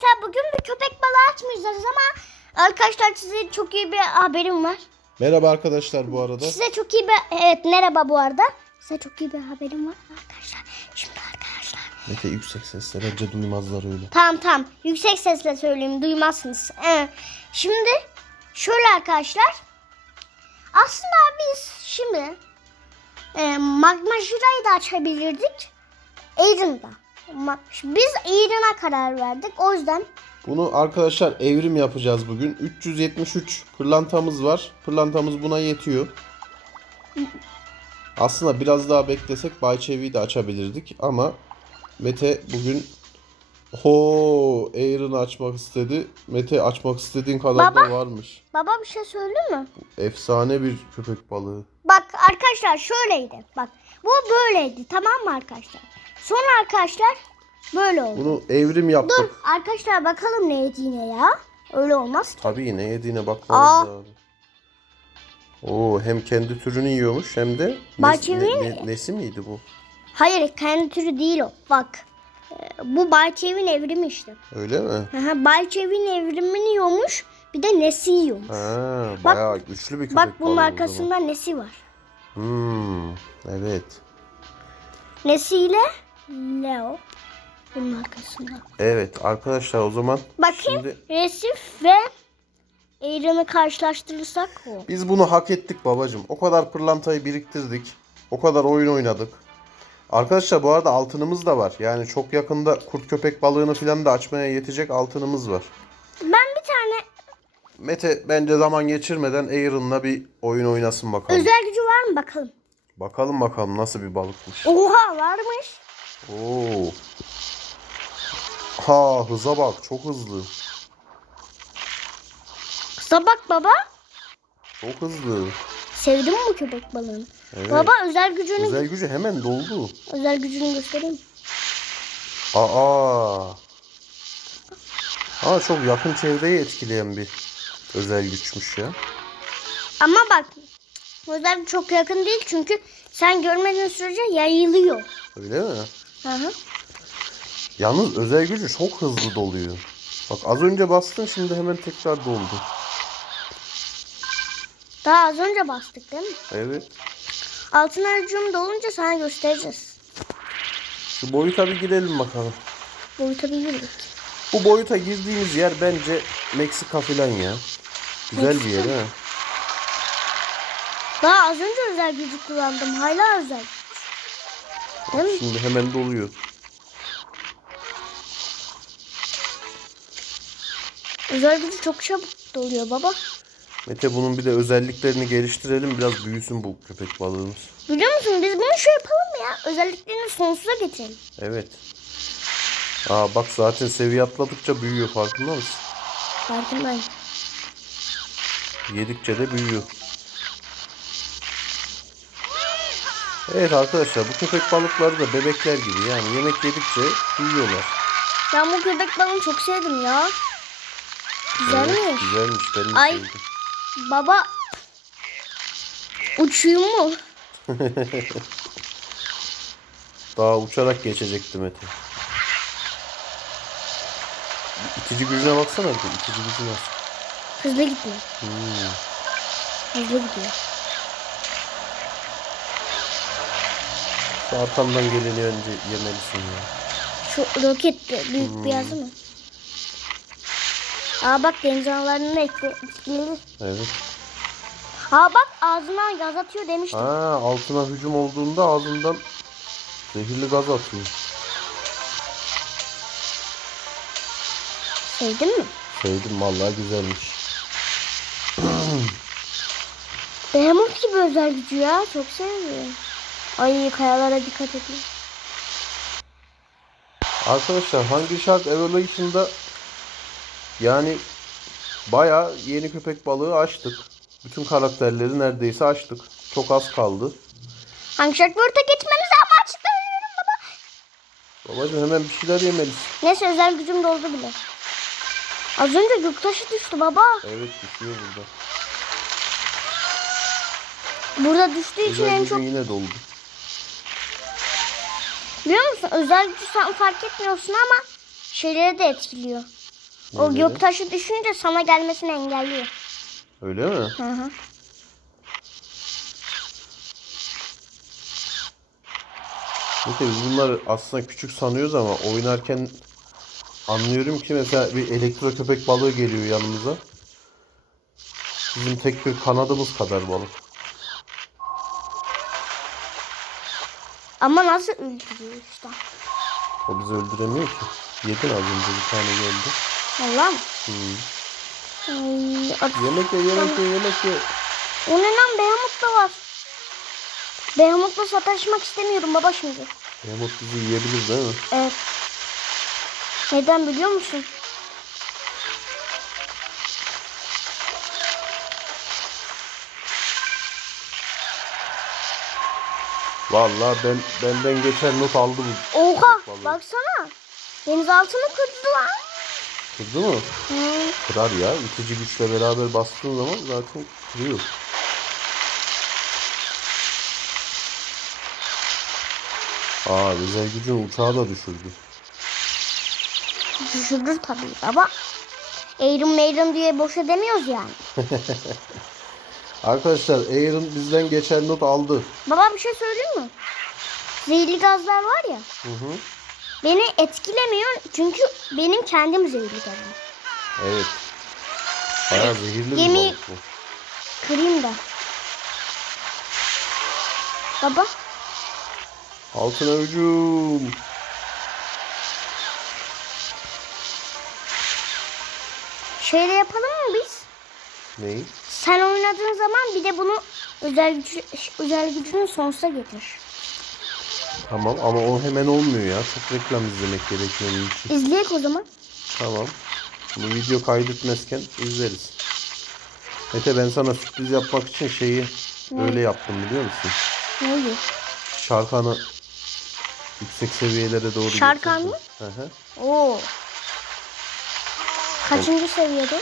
Arkadaşlar bugün bir köpek balığı açmayacağız ama arkadaşlar size çok iyi bir haberim var. Merhaba arkadaşlar bu arada. Size çok iyi bir evet merhaba bu arada. Size çok iyi bir haberim var arkadaşlar. Şimdi arkadaşlar. Mete yüksek sesle bence duymazlar öyle. Tamam tamam yüksek sesle söyleyeyim duymazsınız. Ee, şimdi şöyle arkadaşlar. Aslında biz şimdi e, Magma Jira'yı da açabilirdik. Aiden'da. Ama Biz Aiden'a karar verdik. O yüzden Bunu arkadaşlar evrim yapacağız bugün. 373 pırlantamız var. Pırlantamız buna yetiyor. Aslında biraz daha beklesek Bayçevi'yi de açabilirdik ama Mete bugün Ho, Aaron'ı açmak istedi. Mete açmak istediğin kadar Baba. da varmış. baba bir şey söyleyeyim mi? Efsane bir köpek balığı. Bak arkadaşlar şöyleydi. Bak bu böyleydi tamam mı arkadaşlar? Sonra arkadaşlar böyle oldu. Bunu evrim yaptık. Dur arkadaşlar bakalım ne yediğine ya. Öyle olmaz ki. Tabii ne yediğine Aa. bakmamız lazım. Oo, hem kendi türünü yiyormuş hem de nes- ne- ne- nesi miydi bu? Hayır kendi türü değil o. Bak. Ee, Bu Bayçevin evrimi işte. Öyle mi? Aha, Bayçevin evrimini yiyormuş. Bir de nesi yiyormuş. Ha, bayağı güçlü bir köpek Bak bunun arkasında nesi var. Hmm, evet. Nesiyle Leo. Bunun arkasında. Evet arkadaşlar o zaman Bakayım şimdi Resif ve Aaron'ı karşılaştırırsak o. biz bunu hak ettik babacım. O kadar pırlantayı biriktirdik. O kadar oyun oynadık. Arkadaşlar bu arada altınımız da var. Yani çok yakında kurt köpek balığını falan da açmaya yetecek altınımız var. Ben bir tane Mete bence zaman geçirmeden Aaron'la bir oyun oynasın bakalım. özel gücü var mı bakalım. Bakalım bakalım nasıl bir balıkmış. Oha varmış. Oo. Ha hıza bak çok hızlı. Kısa bak baba. Çok hızlı. Sevdin mi bu köpek balığını? Evet. Baba özel gücünü Özel gücü hemen doldu. özel gücünü göstereyim. Aa. Ama çok yakın çevreyi etkileyen bir özel güçmüş ya. Ama bak özel çok yakın değil çünkü sen görmediğin sürece yayılıyor. Öyle mi? Hı hı. Yalnız özel gücü çok hızlı doluyor. Bak az önce bastın şimdi hemen tekrar doldu. Daha az önce bastık değil mi? Evet. Altın harcım dolunca sana göstereceğiz. Şu boyuta bir girelim bakalım. Boyuta bir yürüdük. Bu boyuta girdiğimiz yer bence Meksika falan ya. Güzel bir yer ha. Daha az önce özel gücü kullandım. Hala özel. Değil mi? Şimdi hemen doluyor. Özel gücü çok çabuk doluyor baba. Mete bunun bir de özelliklerini geliştirelim. Biraz büyüsün bu köpek balığımız. Biliyor musun biz bunu şey yapalım ya? Özelliklerini sonsuza getirelim. Evet. Aa bak zaten seviye atladıkça büyüyor farkında mısın? Farkındayım. Yedikçe de büyüyor. Evet arkadaşlar bu köpek balıkları da bebekler gibi yani yemek yedikçe büyüyorlar. Ben bu köpek balığını çok sevdim ya. Evet, Güzelmiş. güzelmiş ben de Ay. sevdim. Baba uçuyum mu? Daha uçarak geçecekti Mete. İtici gücüne baksana bir itici gücü nasıl? Hızlı gitme. Hmm. Hızlı gidiyor. Şu arkamdan geleni önce yemelisin ya. Şu roket büyük bir yazı mı? Aa bak deniz analarının etkileri. Evet. Aa bak ağzından gaz atıyor demiştim. Ha, altına hücum olduğunda ağzından zehirli gaz atıyor. Sevdin mi? Sevdim vallahi güzelmiş. Behemoth gibi özel gücü ya. Çok seviyorum. Ay kayalara dikkat edin. Arkadaşlar Hungry Shark Evolution'da yani baya yeni köpek balığı açtık. Bütün karakterleri neredeyse açtık. Çok az kaldı. Hangi şarkıda geçmemizi amaçlı baba. Babacım hemen bir şeyler yemelisin. Neyse özel gücüm doldu bile. Az önce göktaşı düştü baba. Evet düşüyor burada. Burada düştüğü için Özel en çok yine doldu. Biliyor musun? Özel gücü sen fark etmiyorsun ama şeyleri de etkiliyor. O Neleri? göktaşı düşünce sana gelmesini engelliyor. Öyle mi? Hı hı. Mete biz bunları aslında küçük sanıyoruz ama oynarken anlıyorum ki mesela bir elektro köpek balığı geliyor yanımıza. Bizim tek bir kanadımız kadar balık. Ama nasıl öldürüyor işte. O bizi öldüremiyor ki. Yedin az önce bir tane geldi. Valla mı? Hı. Ay, Yemek ye, yemek ye, yemek ye. o ne lan Behamut da var. Behamut'la sataşmak istemiyorum baba şimdi. Yamuk bizi yiyebilir değil mi? Evet. Neden biliyor musun? Vallahi ben benden geçen not aldı bu. Oha Vallahi. baksana. Denizaltını kırdı lan. Kırdı mı? Hı. Kırar ya. İtici güçle beraber bastığın zaman zaten kırıyor. Aa özel gücün uçağı da düşürdü. Düşürür tabii baba. Eğrim meyrim diye boşa demiyoruz yani. Arkadaşlar Aaron bizden geçen not aldı. Baba bir şey söyleyeyim mi? Zehirli gazlar var ya. Hı hı. Beni etkilemiyor çünkü benim kendim zehirli gazım. Evet. Bayağı zehirli bir Gemi- balık bu. Kırayım da. Baba Altın öcüm. şöyle yapalım mı biz? Neyi? Sen oynadığın zaman bir de bunu özel gücü, özel gücünü sonsuza getir. Tamam ama o hemen olmuyor ya. Çok reklam izlemek gerekiyor onun için. İzleyek o zaman. Tamam. Bu video kaydetmezken izleriz. Mete ben sana sürpriz yapmak için şeyi öyle yaptım biliyor musun? Neydi? Şarkanı yüksek seviyelere doğru Şarkan mı? Hı hı. Oo. Kaçıncı seviyede?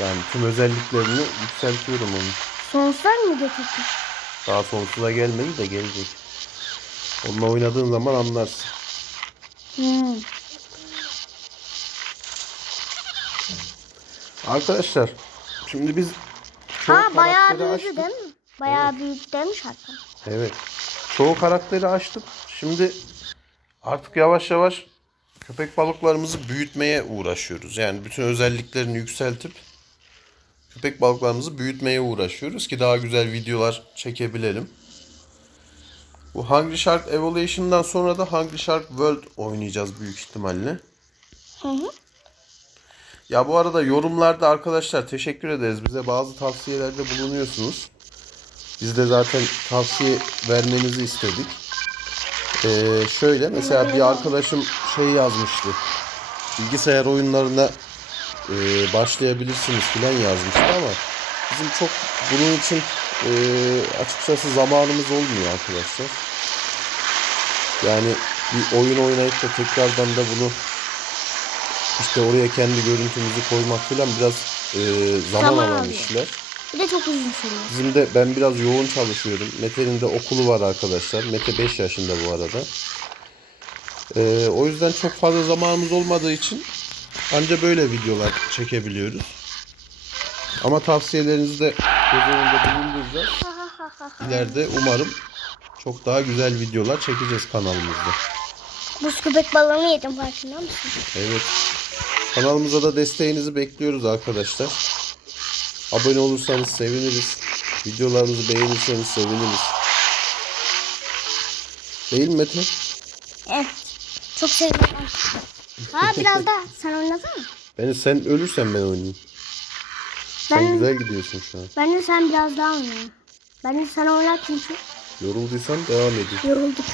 Yani tüm özelliklerini yükseltiyorum onu. Sonsuza mı getirdin? Daha sonsuza gelmedi de gelecek. Onunla oynadığın zaman anlarsın. Hmm. Arkadaşlar şimdi biz çoğu Ha bayağı büyüdü açtık. değil mi? Bayağı büyüdü değil mi şarkı? Evet. Çoğu karakteri açtık. Şimdi artık yavaş yavaş köpek balıklarımızı büyütmeye uğraşıyoruz. Yani bütün özelliklerini yükseltip köpek balıklarımızı büyütmeye uğraşıyoruz ki daha güzel videolar çekebilelim. Bu Hungry Shark Evolution'dan sonra da Hungry Shark World oynayacağız büyük ihtimalle. Hı hı. Ya bu arada yorumlarda arkadaşlar teşekkür ederiz. Bize bazı tavsiyelerde bulunuyorsunuz. Biz de zaten tavsiye vermenizi istedik. Ee, şöyle mesela bir arkadaşım şey yazmıştı. Bilgisayar oyunlarına e, başlayabilirsiniz filan yazmıştı ama bizim çok bunun için e, açıkçası zamanımız olmuyor arkadaşlar. Yani bir oyun oynayıp da tekrardan da bunu işte oraya kendi görüntümüzü koymak falan biraz e, zaman, Zaman alan işler. Bir de çok uzun sürüyor. Bizim de ben biraz yoğun çalışıyorum. Mete'nin de okulu var arkadaşlar. Mete 5 yaşında bu arada. E, o yüzden çok fazla zamanımız olmadığı için anca böyle videolar çekebiliyoruz. Ama tavsiyelerinizi de göz önünde bulunduracağız. İleride umarım çok daha güzel videolar çekeceğiz kanalımızda. Buz köpek balığını yedim farkında mısın? Evet. Kanalımıza da desteğinizi bekliyoruz arkadaşlar. Abone olursanız seviniriz. Videolarımızı beğenirseniz seviniriz. Değil mi Mete? Evet. Çok seviyorum. Ha biraz daha. Sen oynasana. Beni sen ölürsen ben oynayayım. Sen Ben, güzel gidiyorsun şu an. ben de sen biraz daha oyna. Ben de sen oynar çünkü Yorulduysan devam edin. yorulduk.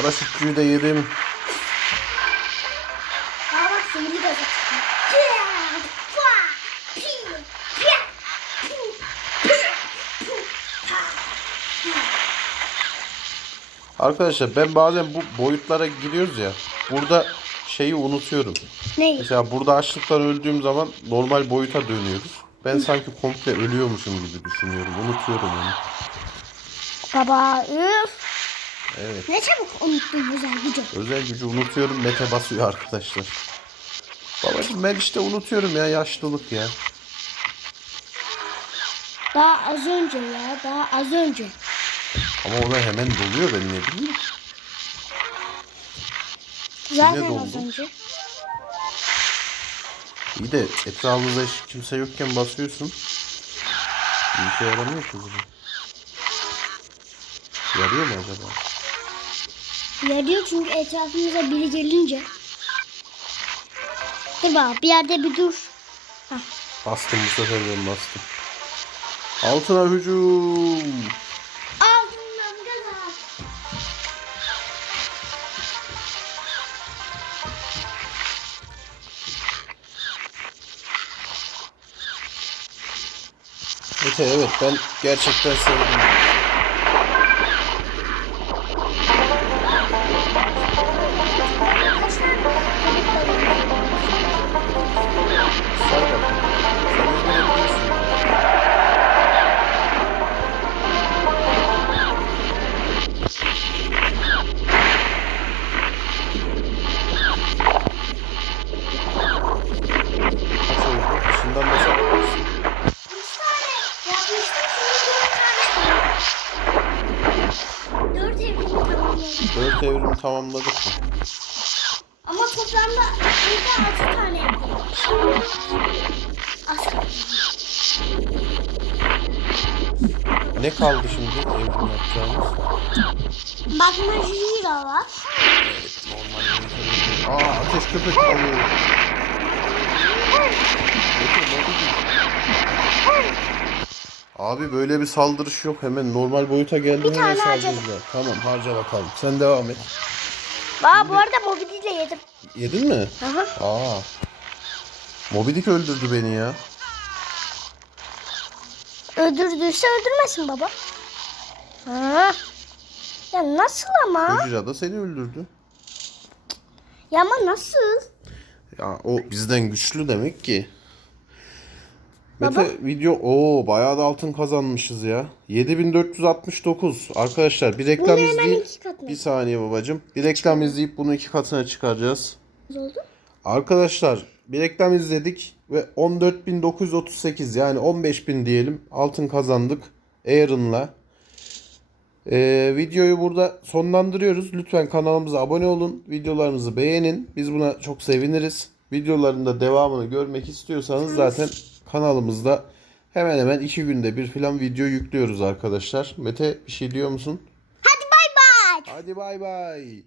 Paraşütçüyü de yedim. Aa bak göz atıyor. Arkadaşlar ben bazen bu boyutlara giriyoruz ya. Burada şeyi unutuyorum. Ne? Mesela burada açlıktan öldüğüm zaman normal boyuta dönüyoruz. Ben sanki komple ölüyormuşum gibi düşünüyorum. Unutuyorum onu. Baba üf. Evet. Ne çabuk unuttun özel gücü. Özel gücü unutuyorum. Mete basıyor arkadaşlar. Babacım ben işte unutuyorum ya yaşlılık ya. Daha az önce ya daha az önce. Ama ona hemen doluyor ben ne bileyim. Zaten doldu? az önce. İyi de etrafımızda hiç kimse yokken basıyorsun. Bir işe yaramıyor ki bu. Yarıyor mu acaba? Yarıyor çünkü etrafımıza biri gelince. Dur bak bir yerde bir dur. Bastım bu sefer ben bastım. Altına hücum. Altından gaz. Mete evet ben gerçekten sevdim. Tamamladık? Ama toplamda burada altı tane kaldı. Ne kaldı şimdi evrim yapacağımız? Bakma jira var. Aa ateş köpek bileyim. Abi böyle bir saldırış yok. Hemen normal boyuta geldi Bir hemen tane harcadım. Tamam harca bakalım. Sen devam et. Aa bu arada Moby Dick'le yedim. Yedin mi? Aha. Aa. Moby Dick öldürdü beni ya. Öldürdüyse öldürmesin baba. Ha. Ya nasıl ama? Gojira da seni öldürdü. Ya ama nasıl? Ya o bizden güçlü demek ki. Mete video o bayağı da altın kazanmışız ya. 7469. Arkadaşlar bir reklam Bunu izleyip bir saniye babacım. Bir reklam izleyip bunu iki katına çıkaracağız. oldu? Arkadaşlar bir reklam izledik ve 14.938 yani 15.000 diyelim altın kazandık Aaron'la. Ee, videoyu burada sonlandırıyoruz. Lütfen kanalımıza abone olun. Videolarımızı beğenin. Biz buna çok seviniriz. Videoların da devamını görmek istiyorsanız zaten kanalımızda hemen hemen iki günde bir falan video yüklüyoruz arkadaşlar. Mete bir şey diyor musun? Hadi bay bay. Hadi bay bay.